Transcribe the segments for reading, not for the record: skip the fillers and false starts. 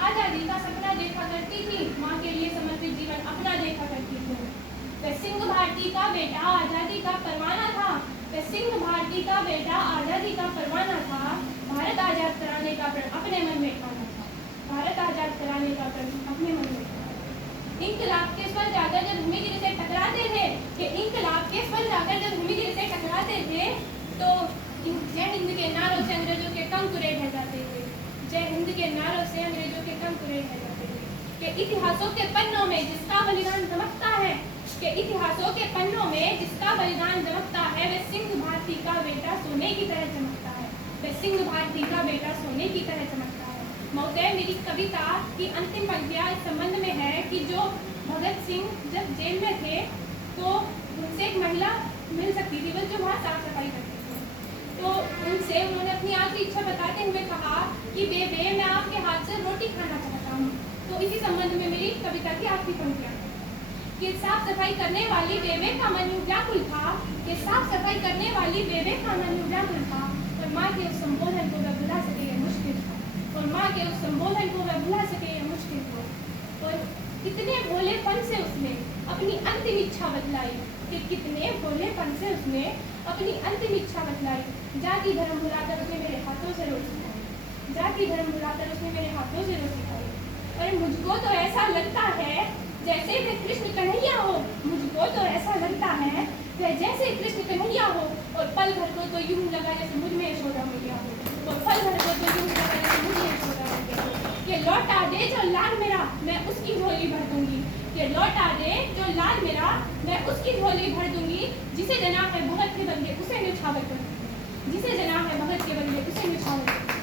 आजादी का सपना देखा करती थी, माँ के लिए समर्पित जीवन अपना देखा करती थी। वह सिंह भारती का बेटा आजादी का परवाना था, वह सिंह भारती का बेटा आजादी का परवाना था। भारत आजाद कराने का प्रण अपने मन में ठाना था, भारत आजाद कराने का प्रण अपने मन में ठाना था। इंकलाब के स्वर जाकर जब भूमिगिर से टकराते थे, कि इंकलाब के स्वर जाकर जब भूमिगिर से टकराते थे, तो जय हिंद के नारों से अंग्रेजों के कंकुरे ढह जाते थे, जय हिंद के नारों से अंग्रेजों के कंकुरे ढह जाते थे। कि इतिहासों के पन्नों में जिसका बलिदान चमकता है, कि इतिहासों के पन्नों में जिसका बलिदान चमकता है, वह सिंह भारती का बेटा सोने की तरह चमकता है, वह सिंह भारती का बेटा सोने की तरह चमकता है। महोदय, मेरी कविता की अंतिम पंक्तियां इस संबंध में है कि जो भगत सिंह जब जेल में थे तो उनसे एक महिला मिल सकती थी, जो वहाँ साफ सफाई करती थी, तो उनसे उन्होंने अपनी आखिरी इच्छा बताते हुए कहा कि बेबे मैं आपके हाथ से रोटी खाना चाहता हूँ। तो इसी संबंध में मेरी कविता की आखिरी पंक्तियां कि साफ सफाई करने वाली बेबे का मन व्याकुल था, कि साफ सफाई करने वाली बेबे का मन व्याकुल था, और माँ के उस संबोधन को वह भुला सके यह मुश्किल था, और माँ के उस संबोधन को वह भुला सके यह मुश्किल था। और कितने भोलेपन से उसने अपनी अंतिम इच्छा बतलाई, कि कितने भोलेपन से उसने अपनी अंतिम इच्छा बतलाई। जाति धर्म भुलाकर उसने मेरे हाथों से रोटी खाई, जाति धर्म भुलाकर उसने मेरे हाथों से रोटी खाई। और मुझको तो ऐसा लगता है जैसे वे कृष्ण कन्हैया हो, मुझको तो ऐसा लगता है वह जैसे कृष्ण कन्हैया हो, और पल भर को तो यूं लगा जैसे मुझ में यशोदा मैया हो, और पल भर को तो यूं लगा जैसे मुझ में यशोदा मैया हो। कि लौटा दे जो लाल मेरा मैं उसकी झोली भर दूंगी, कि लौटा दे जो लाल मेरा मैं उसकी झोली भर दूंगी, जिसे जना है भगत के बदले उसे निछावर कर दूंगी, जिसे जना है भगत के बदले उसे निछावर कर दूंगी।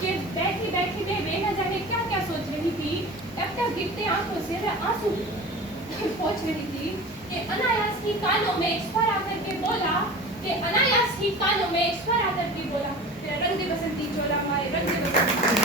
कि बैठी बैठी वे न जाने क्या क्या सोच रही थी, अब तक गिरते आंखों से वह आंसू पोंछ रही थी। कि अनायास ही कानों में एक स्वर आकर के बोला, कि अनायास ही कानों में एक स्वर आकर के बोला, रंग बसंती चोला माए रंग बसंती